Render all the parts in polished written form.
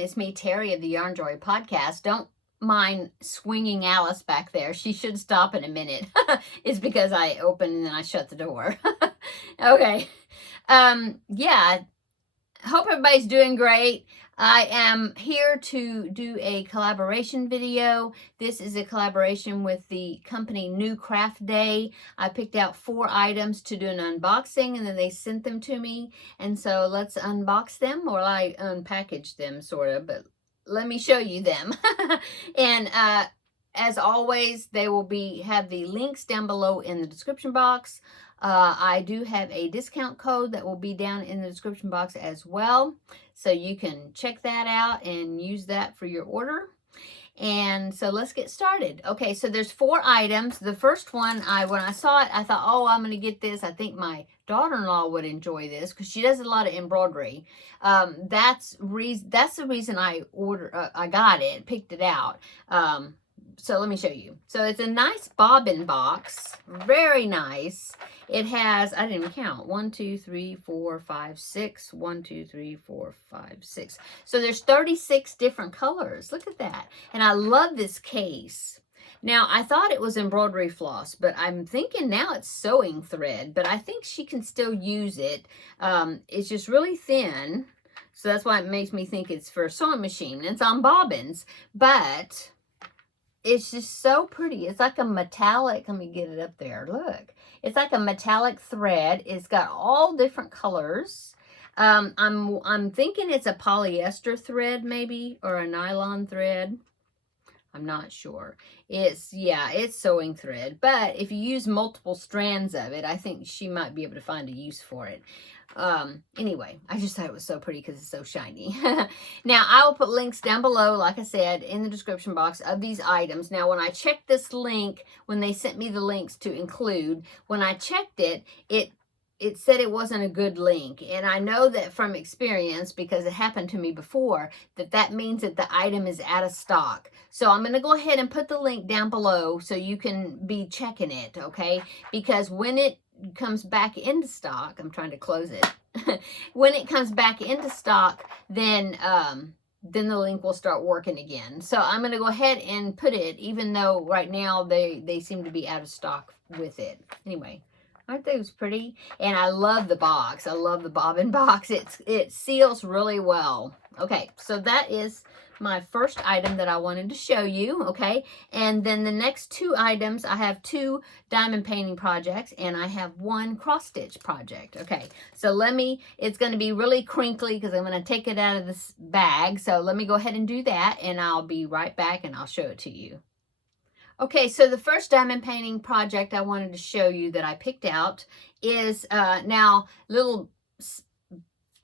It's me, Terry of the Yarn Joy podcast. Don't mind swinging Alice back there. She should stop in a minute. It's because I open and then I shut the door. Okay. Yeah. Hope everybody's doing great. I am here to do a collaboration video. This is a collaboration with the company newcraftday. I picked out 4 items to do an unboxing and then they sent them to me. And so let's unbox them, or I unpackage them sort of, but let me show you them. And as always, they will have the links down below in the description box. I do have a discount code that will be down in the description box as well. So you can check that out and use that for your order. And so let's get started. Okay, so there's 4 items. The first one, when I saw it, I thought, oh, I'm going to get this. I think my daughter-in-law would enjoy this because she does a lot of embroidery. That's the reason I got it, picked it out. So let me show you. So it's a nice bobbin box, very nice. It has, I didn't even count, 1, 2, 3, 4, 5, 6, 1, 2, 3, 4, 5, 6. So there's 36 different colors. Look at that. And I love this case. Now, I thought it was embroidery floss, but I'm thinking now it's sewing thread, but I think she can still use it. It's just really thin. So that's why it makes me think it's for a sewing machine. It's on bobbins, but it's just so pretty. It's like a metallic, let me get it up there. Look, it's like a metallic thread. It's got all different colors. I'm thinking it's a polyester thread maybe, or a nylon thread. I'm not sure. It's sewing thread, but if you use multiple strands of it, I think she might be able to find a use for it. Anyway, I just thought it was so pretty because it's so shiny. Now, I will put links down below, like I said, in the description box of these items. Now, when I checked this link, when they sent me the links to include, when I checked it, it said it wasn't a good link. And I know that from experience, because it happened to me before, that means that the item is out of stock. So I'm going to go ahead and put the link down below so you can be checking it, okay? Because when it comes back into stock, I'm trying to close it. When it comes back into stock, then the link will start working again. So I'm going to go ahead and put it, even though right now they seem to be out of stock with it. Anyway. Aren't those pretty? And I love the box. I love the bobbin box. It seals really well. Okay, so that is my first item that I wanted to show you, okay? And then the next 2 items, I have 2 diamond painting projects and I have 1 cross stitch project. Okay, so it's going to be really crinkly because I'm going to take it out of this bag. So let me go ahead and do that and I'll be right back and I'll show it to you. Okay, so the first diamond painting project I wanted to show you that I picked out is, now, little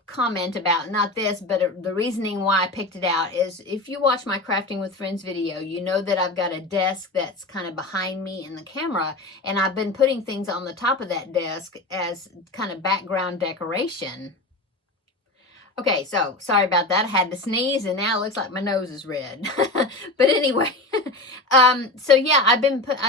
comment about, not this, but the reasoning why I picked it out is, if you watch my Crafting with Friends video, you know that I've got a desk that's kind of behind me in the camera, and I've been putting things on the top of that desk as kind of background decoration. Okay, so sorry about that. I had to sneeze and now it looks like my nose is red. But anyway, so yeah, I've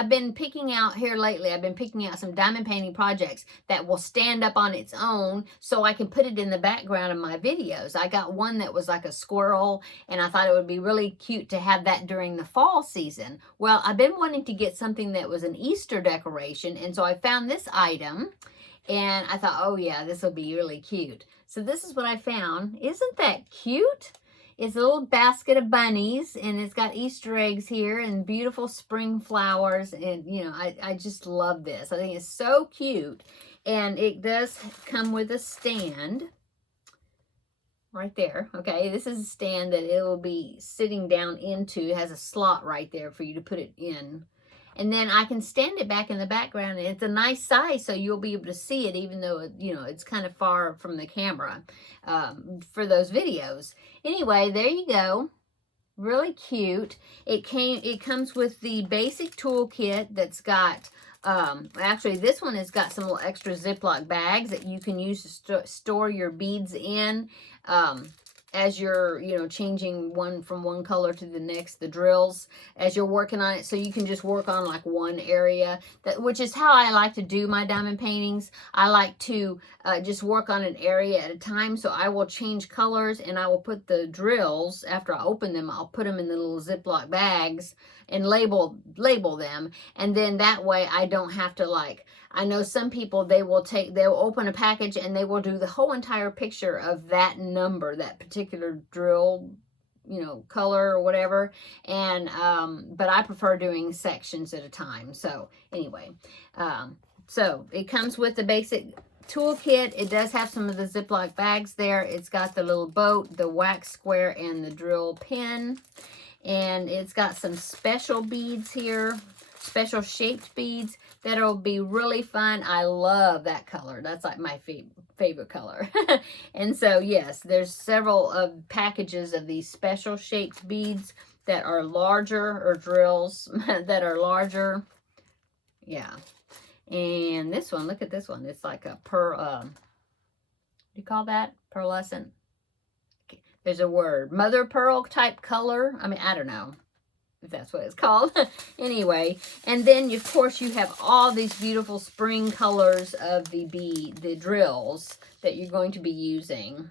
been picking out here lately. I've been picking out some diamond painting projects that will stand up on its own so I can put it in the background of my videos. I got one that was like a squirrel and I thought it would be really cute to have that during the fall season. Well, I've been wanting to get something that was an Easter decoration, and so I found this item. And I thought, oh yeah, this will be really cute. So this is what I found. Isn't that cute? It's a little basket of bunnies, and it's got Easter eggs here and beautiful spring flowers. And, you know, I just love this. I think it's so cute. And it does come with a stand right there. Okay, this is a stand that it will be sitting down into. It has a slot right there for you to put it in. And then I can stand it back in the background, and it's a nice size, so you'll be able to see it, even though, you know, it's kind of far from the camera for those videos. Anyway, there you go. Really cute. It comes with the basic toolkit that's got, actually this one has got some little extra Ziploc bags that you can use to store your beads in. as you're, you know, changing one from one color to the next, the drills, as you're working on it. So you can just work on like one area, which is how I like to do my diamond paintings. I like to just work on an area at a time. So I will change colors, and I will put the drills, after I open them, I'll put them in the little Ziploc bags and label them. And then that way I don't have to, like, I know some people, they'll open a package and they will do the whole entire picture of that number, that particular drill, you know, color or whatever. And, but I prefer doing sections at a time. So anyway, so it comes with the basic toolkit. It does have some of the Ziploc bags there. It's got the little boat, the wax square, and the drill pin. And it's got some special beads here, special shaped beads that'll be really fun. I love that color. That's like my favorite color. And so, yes, there's several packages of these special shaped beads that are larger, or drills that are larger. Yeah. And this one, look at this one. It's like a what do you call that? Pearlescent. There's a word, mother pearl type color. I mean, I don't know if that's what it's called. Anyway, and then of course you have all these beautiful spring colors of the drills that you're going to be using.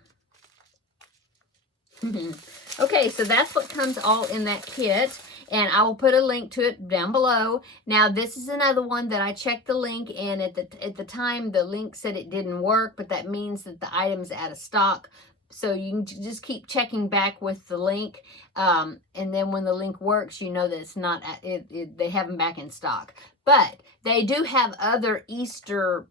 Okay, so that's what comes all in that kit, and I will put a link to it down below. Now, this is another one that I checked the link, and at the time the link said it didn't work, but that means that the item's out of stock. So you can just keep checking back with the link, and then when the link works, you know that it's not they have them back in stock. But they do have other Easter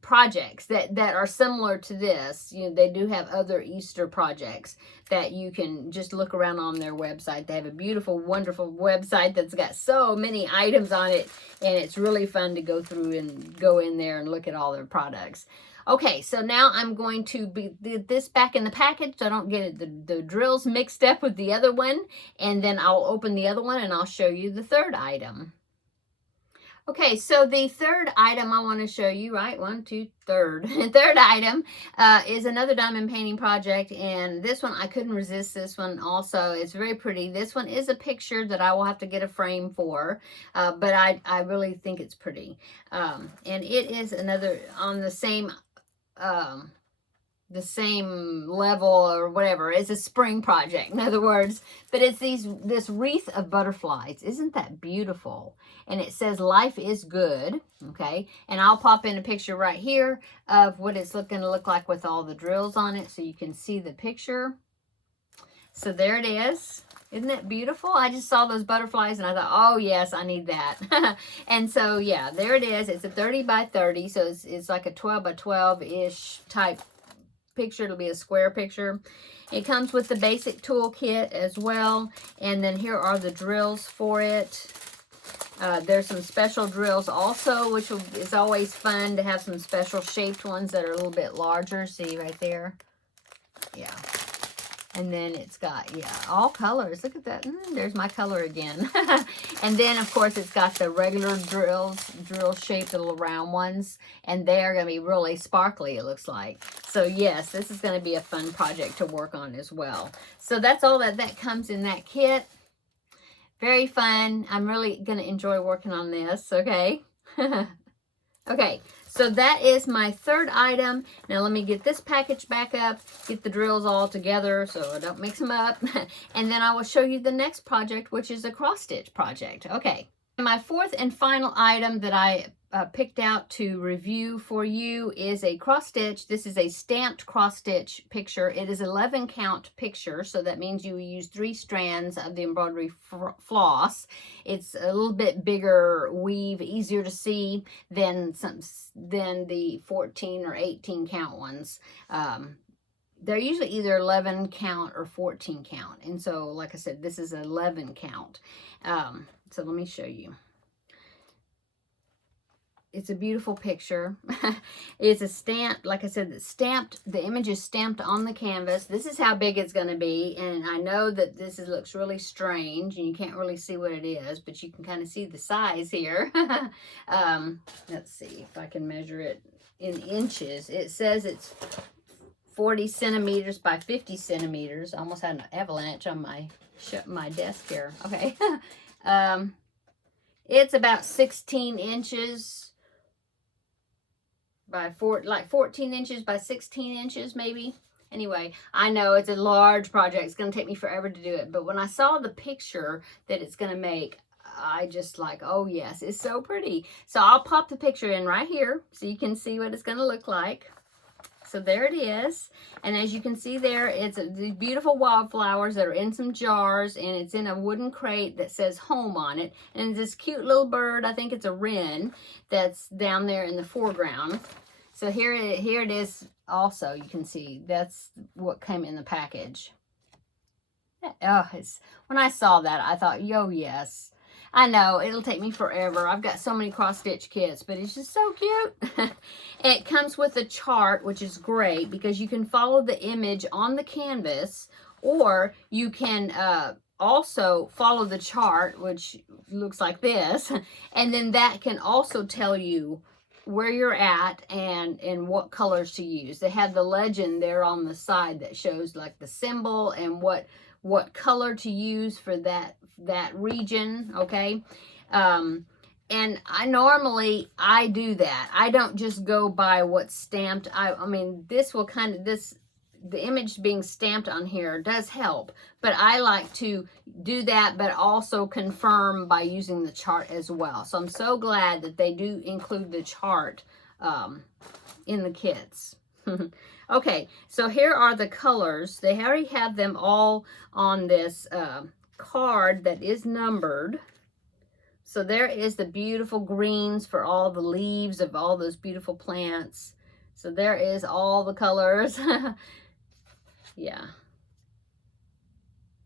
projects that are similar to this. You know, they do have other Easter projects that you can just look around on their website. They have a beautiful, wonderful website that's got so many items on it, and it's really fun to go through and go in there and look at all their products. Okay, so now I'm going to put this back in the package so I don't get the drills mixed up with the other one. And then I'll open the other one and I'll show you the third item. Okay, so the third item I want to show you, right? Third item is another diamond painting project. And this one, I couldn't resist this one also. It's very pretty. This one is a picture that I will have to get a frame for, but I really think it's pretty. And it is another on the same level or whatever. It's a spring project, in other words, but it's this wreath of butterflies. Isn't that beautiful? And it says life is good. Okay, and I'll pop in a picture right here of what it's going to look like with all the drills on it, so you can see the picture. So there it is. Isn't that beautiful? I just saw those butterflies and I thought, oh yes, I need that. And so yeah, there it is. It's a 30 by 30, so it's like a 12 by 12-ish type picture. It'll be a square picture. It comes with the basic toolkit as well, and then here are the drills for it. There's some special drills also, which is always fun to have some special shaped ones that are a little bit larger. See right there? Yeah. And then it's got, yeah, all colors. Look at that. There's my color again. And then, of course, it's got the regular drill-shaped little round ones. And they're going to be really sparkly, it looks like. So, yes, this is going to be a fun project to work on as well. So, that's all that comes in that kit. Very fun. I'm really going to enjoy working on this, okay? Okay. So that is my third item. Now let me get this package back up, get the drills all together so I don't mix them up. And then I will show you the next project, which is a cross-stitch project. Okay. My fourth and final item that I picked out to review for you is a cross-stitch. This is a stamped cross-stitch picture. It is 11 count picture, so that means you use 3 strands of the embroidery floss. It's a little bit bigger weave, easier to see than the 14 or 18 count ones. They're usually either 11 count or 14 count. And so, like I said, this is 11 count. So let me show you. It's a beautiful picture. It's a stamp, like I said, the image is stamped on the canvas. This is how big it's going to be. And I know that looks really strange and you can't really see what it is, but you can kind of see the size here. Let's see if I can measure it in inches. It says it's 40 centimeters by 50 centimeters. I almost had an avalanche on my desk here. Okay. It's about 16 inches by 14 inches by 16 inches maybe. Anyway, I know it's a large project. It's going to take me forever to do it. But when I saw the picture that it's going to make, I just like, oh yes, it's so pretty. So I'll pop the picture in right here so you can see what it's going to look like. So there it is. And as you can see there, it's these beautiful wildflowers that are in some jars, and it's in a wooden crate that says home on it. And this cute little bird, I think it's a wren, that's down there in the foreground. So here it is also. You can see that's what came in the package. Oh, when I saw that, I thought, yo, yes. I know, it'll take me forever. I've got so many cross-stitch kits, but it's just so cute. It comes with a chart, which is great because you can follow the image on the canvas, or you can also follow the chart, which looks like this, and then that can also tell you where you're at and what colors to use. They have the legend there on the side that shows like the symbol and what color to use for that region. Okay. And I normally do that. I don't just go by what's stamped. I mean, this will the image being stamped on here does help, but I like to do that, but also confirm by using the chart as well. So I'm so glad that they do include the chart in the kits. Okay, so here are the colors. They already have them all on this card that is numbered. So there is the beautiful greens for all the leaves of all those beautiful plants. So there is all the colors. Yeah,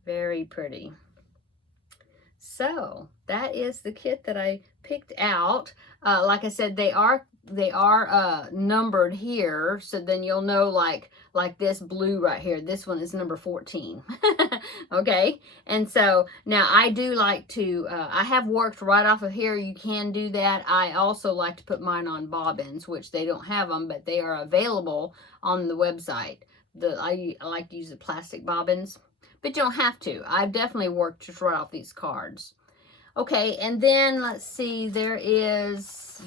very pretty. So that is the kit that I picked out. Like I said, they are numbered here, so then you'll know, like this blue right here, this one is number 14. Okay, and so now I do like to I have worked right off of here. You can do that. I also like to put mine on bobbins, which they don't have them, but they are available on the website. I like to use the plastic bobbins, but you don't have to. I've definitely worked just right off these cards. Okay, and then let's see, there is,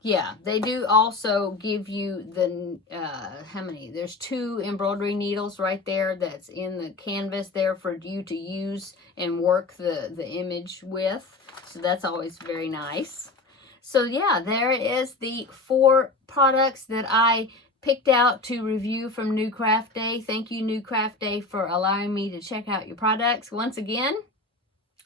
yeah, they do also give you the, how many? There's 2 embroidery needles right there that's in the canvas there for you to use and work the image with. So that's always very nice. So yeah, there is the 4 products that I picked out to review from New Craft Day. Thank you, New Craft Day, for allowing me to check out your products once again.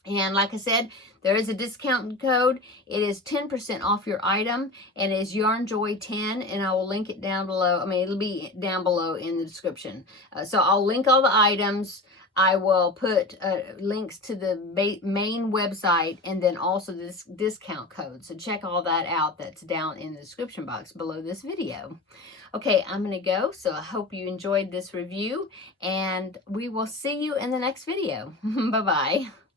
And like I said, there is a discount code. It is 10% off your item, and it is YarnJoy10, and I will link it down below. I mean, it'll be down below in the description. So I'll link all the items. I will put links to the main website and then also this discount code. So check all that out. That's down in the description box below this video. Okay, I'm going to go. So I hope you enjoyed this review, and we will see you in the next video. Bye-bye.